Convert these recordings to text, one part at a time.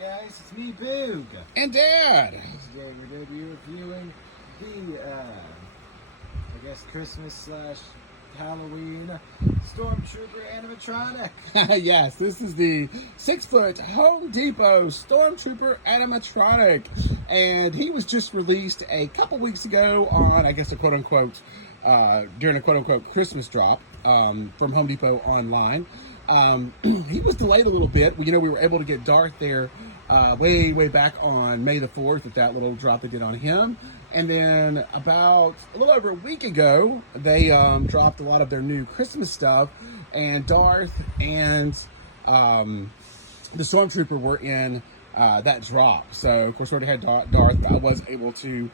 guys, it's me, Boog. And Dad. Today we're going to be reviewing the, I guess, Christmas / Halloween Stormtrooper Animatronic. Yes, this is the 6-foot Home Depot Stormtrooper Animatronic. And he was just released a couple weeks ago on, I guess, a quote-unquote, during a quote-unquote Christmas drop from Home Depot online. He was delayed a little bit. We were able to get Darth there way back on May the 4th with that little drop they did on him. And then about a little over a week ago, they dropped a lot of their new Christmas stuff, and Darth and the Stormtrooper were in that drop. So, of course, we already had Darth. I was able to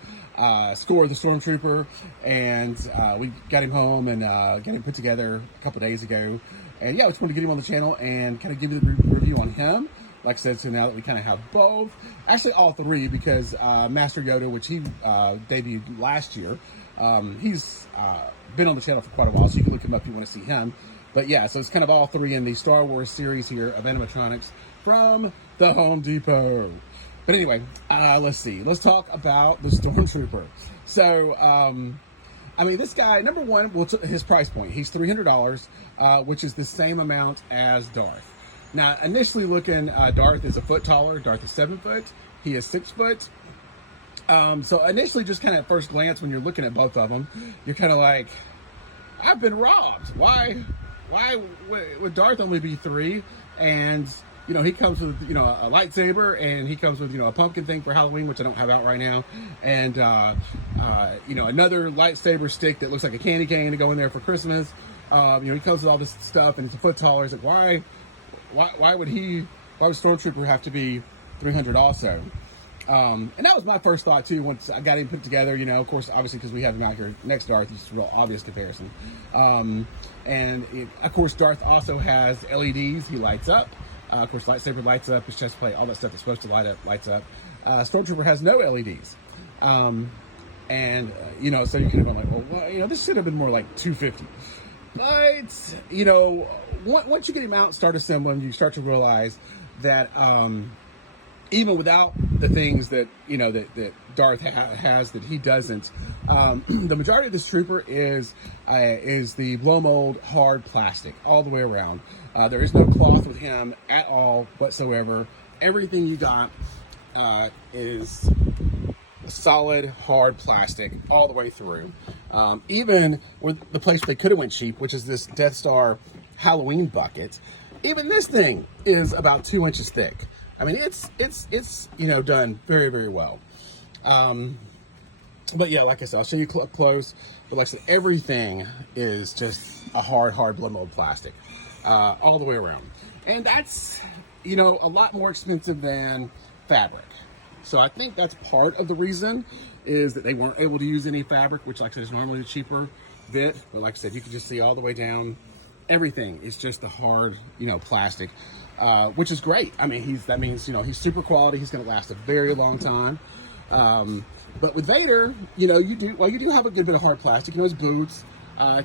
score the Stormtrooper, and we got him home and got him put together a couple days ago. And yeah, I just wanted to get him on the channel and kind of give you the review on him. Like I said, so now that we kind of have both, actually all three, because Master Yoda, which he debuted last year, he's been on the channel for quite a while, so you can look him up if you want to see him. But yeah, so it's kind of all three in the Star Wars series here of animatronics from the Home Depot. But anyway, let's see. Let's talk about the Stormtrooper. So, I mean, this guy, number one, his price point. He's $300, which is the same amount as Darth. Now, initially looking, Darth is a foot taller. Darth is 7 foot. He is 6 foot. So initially, just kind of at first glance, when you're looking at both of them, you're kind of like, I've been robbed. Why would Darth only be 3? And, he comes with, a lightsaber, and he comes with, a pumpkin thing for Halloween, which I don't have out right now. And, another lightsaber stick that looks like a candy cane to go in there for Christmas. He comes with all this stuff, and it's a foot taller. It's like, why would Stormtrooper have to be 300 also? And that was my first thought too once I got him put together. Of course, obviously because we have him out here next to Darth, it's a real obvious comparison. Of course, Darth also has LEDs. He lights up. Of course, lightsaber lights up. His chest plate, all that stuff that's supposed to light up, lights up. Stormtrooper has no LEDs. So you could have been like, well, this should have been more like 250. But, once you get him out and start assembling, you start to realize that even without the things that, that Darth has that he doesn't, the majority of this trooper is the blow mold hard plastic all the way around. There is no cloth with him at all whatsoever. Everything you got is solid hard plastic all the way through. Even with the place where they could have went cheap, which is this Death Star Halloween bucket, even this thing is about 2 inches thick. I mean, it's done very, very well. But yeah, like I said, I'll show you up close. But like I said, everything is just a hard blow mold plastic all the way around, and that's a lot more expensive than fabric. So I think that's part of the reason is that they weren't able to use any fabric, which, like I said, is normally a cheaper bit. But like I said, you can just see all the way down. Everything is just the hard, plastic, which is great. I mean, that means he's super quality. He's going to last a very long time. But with Vader, you do have a good bit of hard plastic. His boots,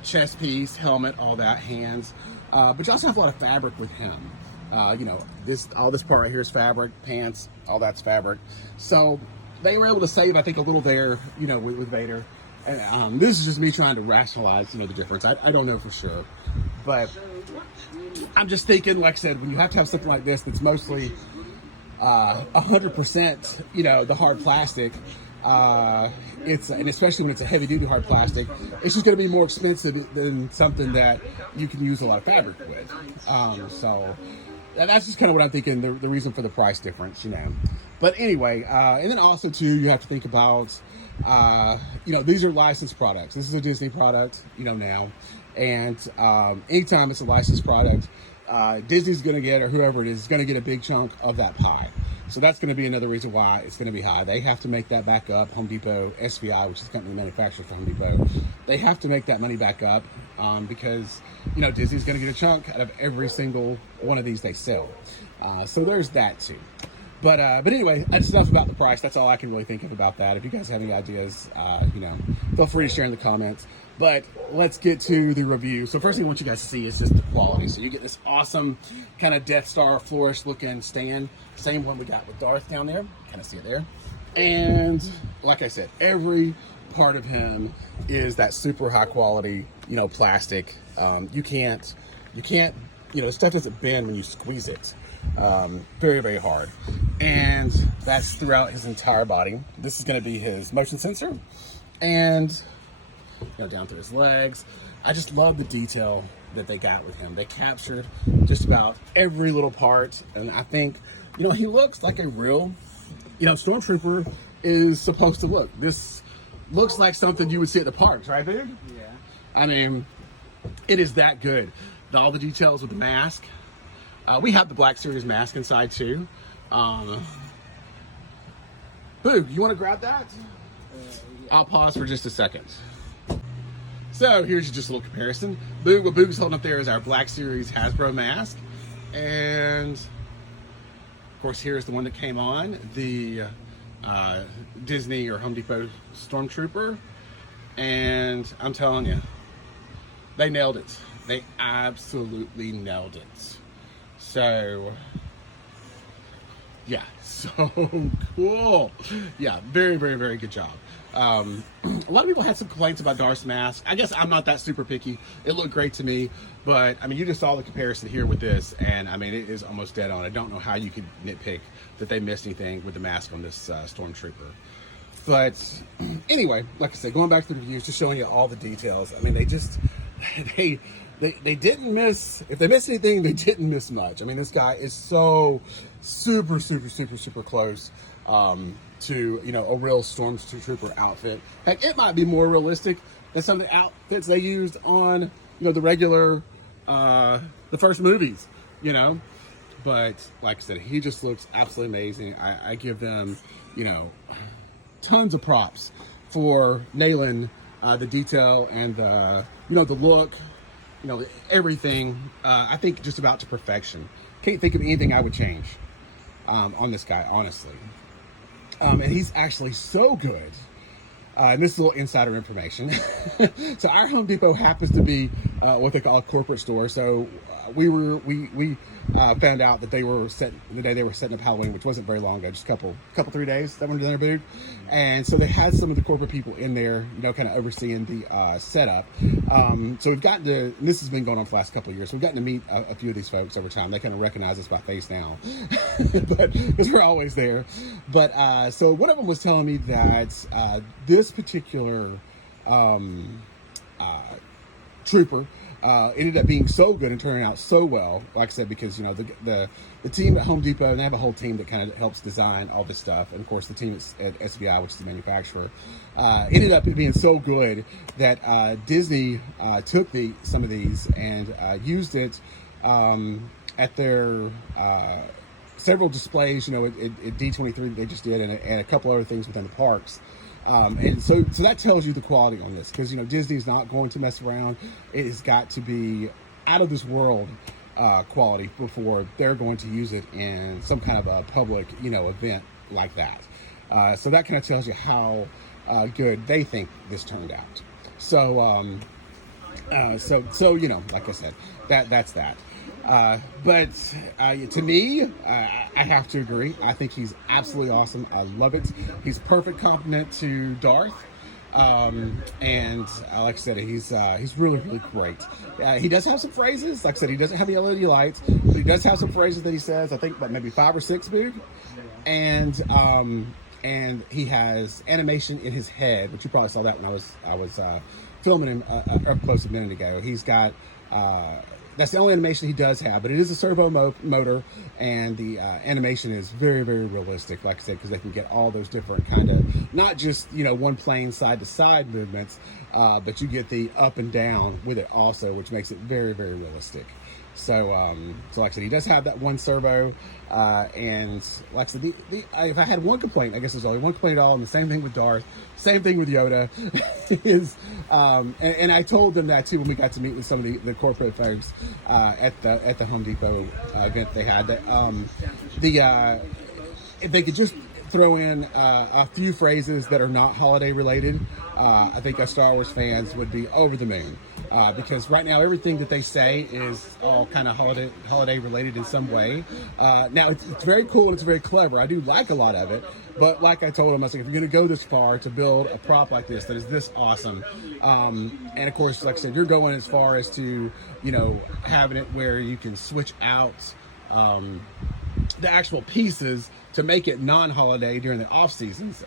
chest piece, helmet, all that, hands. But you also have a lot of fabric with him. All this part right here is fabric, pants, all that's fabric. So they were able to save, I think, a little there, with Vader. And this is just me trying to rationalize, the difference. I don't know for sure. But I'm just thinking, like I said, when you have to have something like this that's mostly 100%, the hard plastic, and especially when it's a heavy-duty hard plastic, it's just going to be more expensive than something that you can use a lot of fabric with. So that's just kind of what I'm thinking, the reason for the price difference, But anyway, and then also, too, you have to think about, these are licensed products. This is a Disney product, now. And anytime it's a licensed product, Disney's going to get, or whoever it is going to get a big chunk of that pie. So that's going to be another reason why it's going to be high. They have to make that back up. Home Depot, SVI, which is the company that manufactures for Home Depot, they have to make that money back up because, Disney's going to get a chunk out of every single one of these they sell. So there's that too. But anyway, that's enough about the price. That's all I can really think of about that. If you guys have any ideas, feel free to share in the comments. But let's get to the review. So first thing I want you guys to see is just the quality. So you get this awesome kind of Death Star flourish looking stand. Same one we got with Darth down there. Kind of see it there. And like I said, every part of him is that super high quality, plastic. You can't, stuff doesn't bend when you squeeze it. Very, very hard. And that's throughout his entire body. This is going to be his motion sensor. And down through his legs. I just love the detail that they got with him. They captured just about every little part. And I think, he looks like a real, Stormtrooper is supposed to look. This looks like something you would see at the parks, right, dude? Yeah. I mean, it is that good. All the details with the mask. We have the Black Series mask inside too. Boo, you want to grab that? Yeah. I'll pause for just a second. So here's just a little comparison. What Boog's holding up there is our Black Series Hasbro mask. And of course, here's the one that came on, the Disney or Home Depot Stormtrooper. And I'm telling you, they nailed it. They absolutely nailed it. So, yeah, so cool. Yeah, very, very, very good job. A lot of people had some complaints about Darth's mask. I guess I'm not that super picky. It looked great to me, but I mean, you just saw the comparison here with this, and I mean, it is almost dead on. I don't know how you could nitpick that they missed anything with the mask on this Stormtrooper. But anyway, like I said, going back to the reviews, just showing you all the details. I mean, they didn't miss. If they missed anything, they didn't miss much. I mean, this guy is so super, super, super, super close to a real Stormtrooper outfit. Heck, it might be more realistic than some of the outfits they used on the regular the first movies. But like I said, he just looks absolutely amazing. I give them tons of props for nailing the detail and the look, everything. I think just about to perfection. Can't think of anything I would change on this guy, honestly. And he's actually so good. And this is a little insider information. So our Home Depot happens to be what they call a corporate store. So we found out that they were the day they were setting up Halloween, which wasn't very long ago, just a couple 3 days that went to their booth. And so they had some of the corporate people in there, kind of overseeing the setup. So we've gotten to, and this has been going on for the last couple of years, so we've gotten to meet a few of these folks over time. They kind of recognize us by face now, but because we're always there. But so one of them was telling me that this particular trooper ended up being so good and turning out so well, like I said, because the team at Home Depot, and they have a whole team that kind of helps design all this stuff, and of course the team at SBI, which is the manufacturer, ended up being so good that Disney took some of these and used it at their several displays, at D23 that they just did, and a couple other things within the parks. And so that tells you the quality on this, because Disney's not going to mess around. It has got to be out of this world quality before they're going to use it in some kind of a public event like that. So that kind of tells you how good they think this turned out. So like I said, that's that. But to me, I have to agree. I think he's absolutely awesome. I love it. He's perfect complement to Darth. And like I said, he's really, really great. He does have some phrases. Like I said, he doesn't have the LED lights, but he does have some phrases that he says. I think about maybe 5 or 6, Boog. And he has animation in his head, which you probably saw that when I was filming him up close a minute ago. He's got that's the only animation he does have, but it is a servo motor, and the animation is very, very realistic, like I said, because they can get all those different kind of, not just, one plane side to side movements, but you get the up and down with it also, which makes it very, very realistic. So like I said, he does have that one servo, and like I said, if I had one complaint, I guess there's only one complaint at all, and the same thing with Darth, same thing with Yoda, is, and I told them that too when we got to meet with some of the corporate folks at the Home Depot event they had, that if they could just throw in a few phrases that are not holiday related, I think us Star Wars fans would be over the moon. Because right now everything that they say is all kind of holiday related in some way. Now it's very cool and it's very clever. I do like a lot of it, but like I told them, I was like, if you're going to go this far to build a prop like this that is this awesome, and of course, like I said, you're going as far as to, you know, having it where you can switch out the actual pieces to make it non-holiday during the off seasons.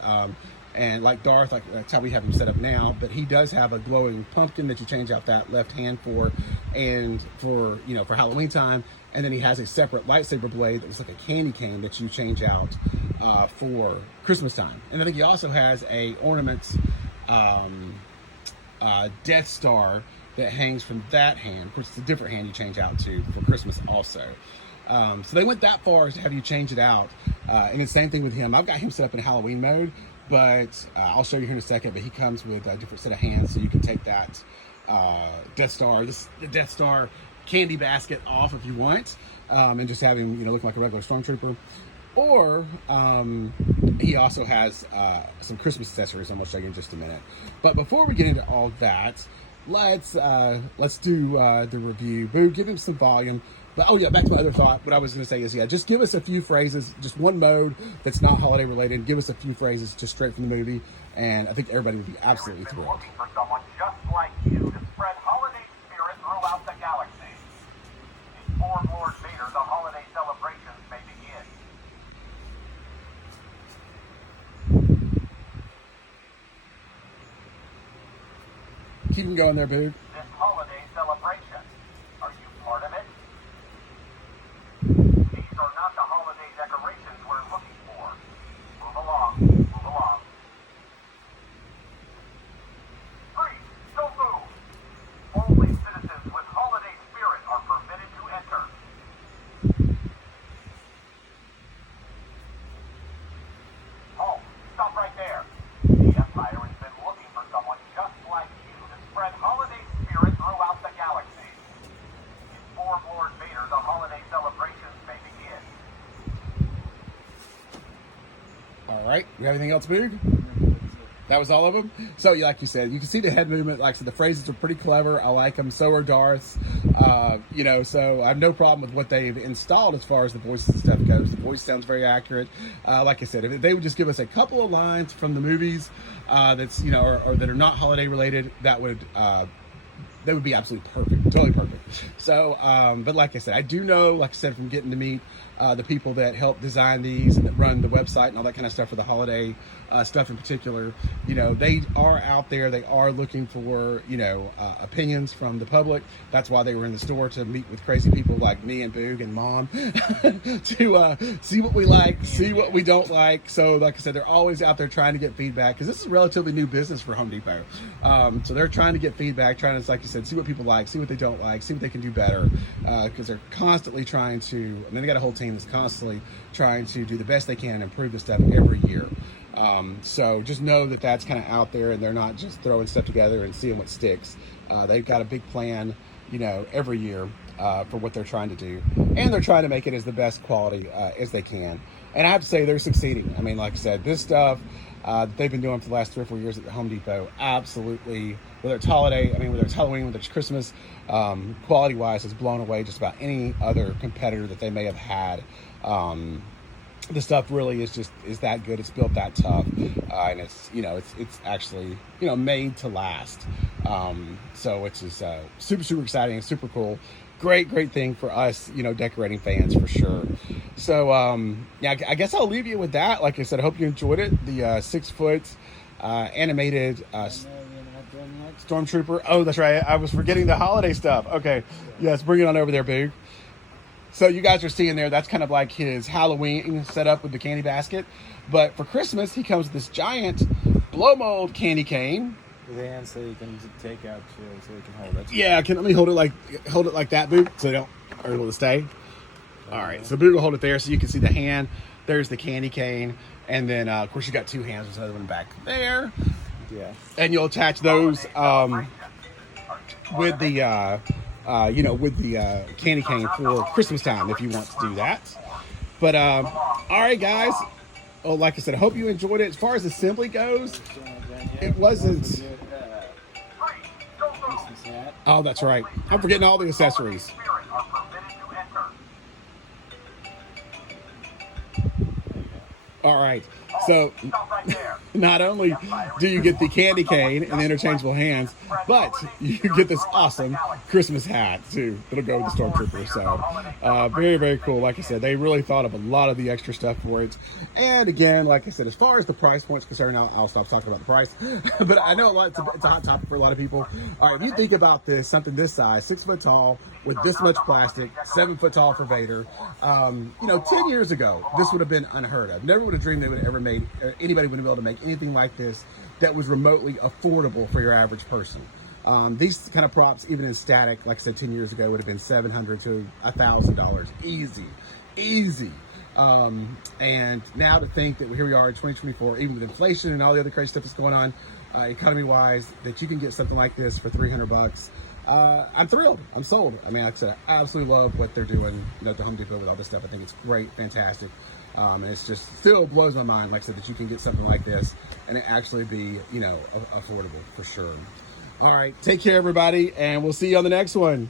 And like Darth, like that's how we have him set up now, but he does have a glowing pumpkin that you change out that left hand for, and for, you know, for Halloween time. And then he has a separate lightsaber blade that was like a candy cane that you change out for Christmas time. And I think he also has a ornament Death Star that hangs from that hand. Of course, it's a different hand you change out to for Christmas also. So they went that far as to have you change it out. And the same thing with him. I've got him set up in Halloween mode, but I'll show you here in a second. But he comes with a different set of hands, so you can take that Death Star, the Death Star candy basket off if you want, and just have him, you know, look like a regular Stormtrooper. Or he also has some Christmas accessories I'm going to show you in just a minute. But before we get into all that, let's do the review. Boo, give him some volume. But oh yeah, back to my other thought. What I was going to say is, yeah, just give us a few phrases, just one mode that's not holiday related. Give us a few phrases just straight from the movie, and I think everybody would be absolutely thrilled. Looking for someone just like you to spread holiday spirit throughout the galaxy. Inform Lord Vader the holiday celebrations may begin. Keep him going there, Boo. This holiday celebration, are you part of it? These are not the holiday decorations we're looking for. Move along, move along. Freeze! Don't move! Only citizens with holiday spirit are permitted to enter. Halt! Stop right there. The Empire has been looking for someone just like you to spread holiday spirit throughout the galaxy. Inform Lord Vader the holiday celebrations may begin. All right, we have anything else, Boo? That was all of them. So, like you said, you can see the head movement. Like I said, the phrases are pretty clever. I like them. So are Darth's. You know, so I have no problem with what they've installed as far as the voices and stuff goes. The voice sounds very accurate. Like I said, if they would just give us a couple of lines from the movies that's, you know, or that are not holiday related, that would be absolutely perfect, totally perfect. So, but like I said, I do know, like I said, from getting to meet the people that help design these and that run the website and all that kind of stuff for the holiday stuff in particular, you know, they are out there. They are looking for, you know, opinions from the public. That's why they were in the store, to meet with crazy people like me and Boog and Mom to see what we like, see what we don't like. So, like I said, they're always out there trying to get feedback, because this is a relatively new business for Home Depot. So they're trying to get feedback, trying to, like you said, see what people like, see what they don't like, see what they can do better, because they're constantly trying to, and then they got a whole team that's constantly trying to do the best they can and improve the stuff every year. So just know that that's kind of out there, and they're not just throwing stuff together and seeing what sticks. They've got a big plan, you know, every year for what they're trying to do, and they're trying to make it as the best quality as they can. And I have to say, they're succeeding. I mean, like I said, this stuff that they've been doing for the last 3 or 4 years at the Home Depot, absolutely, whether it's holiday, I mean, whether it's Halloween, whether it's Christmas, quality-wise, has blown away just about any other competitor that they may have had. The stuff really is that good. It's built that tough, and it's, you know, it's actually, you know, made to last. So which is super exciting and super cool. Great thing for us, you know, decorating fans for sure. So yeah, I guess I'll leave you with that. Like I said, I hope you enjoyed it. The 6-foot animated Stormtrooper. Oh, that's right. I was forgetting the holiday stuff. Okay, yes, bring it on over there, Boo. So you guys are seeing there, that's kind of like his Halloween setup with the candy basket. But for Christmas, he comes with this giant blow mold candy cane. With hands so you can take out too, so you can hold it. Yeah, let me hold it like that, Boo, so they don't are able to stay. All right, so Boo will hold it there so you can see the hand. There's the candy cane, and then of course you got 2 hands. There's another one back there. Yeah. And you'll attach those with the you know, with the candy cane for Christmas time if you want to do that. But all right, guys, Oh, like I said, I hope you enjoyed it. As far as assembly goes, it wasn't. Freeze! Don't move! Christmas hat. Oh, that's right. I'm forgetting all the accessories. Spirits are permitted to enter. All right. So Stop right there. not only do you get the candy cane and the interchangeable hands, but you get this awesome Christmas hat too. It'll go with the Stormtrooper. So very, very cool. Like I said, they really thought of a lot of the extra stuff for it. And again, like I said, as far as the price point's concerned, I'll stop talking about the price. But I know it's a hot topic for a lot of people. All right, if you think about this, something this size, 6 foot tall, with this much plastic, 7 foot tall for Vader. 10 years ago, this would have been unheard of. Never would have dreamed they would have ever made, anybody would have been able to make anything like this that was remotely affordable for your average person. These kind of props, even in static, like I said, 10 years ago, would have been $700 to $1,000. Easy. And now to think that here we are in 2024, even with inflation and all the other crazy stuff that's going on, economy-wise, that you can get something like this for $300. I'm thrilled. I'm sold. I mean, like I said, I absolutely love what they're doing, at the Home Depot with all this stuff. I think it's great, fantastic. And it's just still blows my mind, like I said, that you can get something like this and it actually be, affordable for sure. All right. Take care, everybody. And we'll see you on the next one.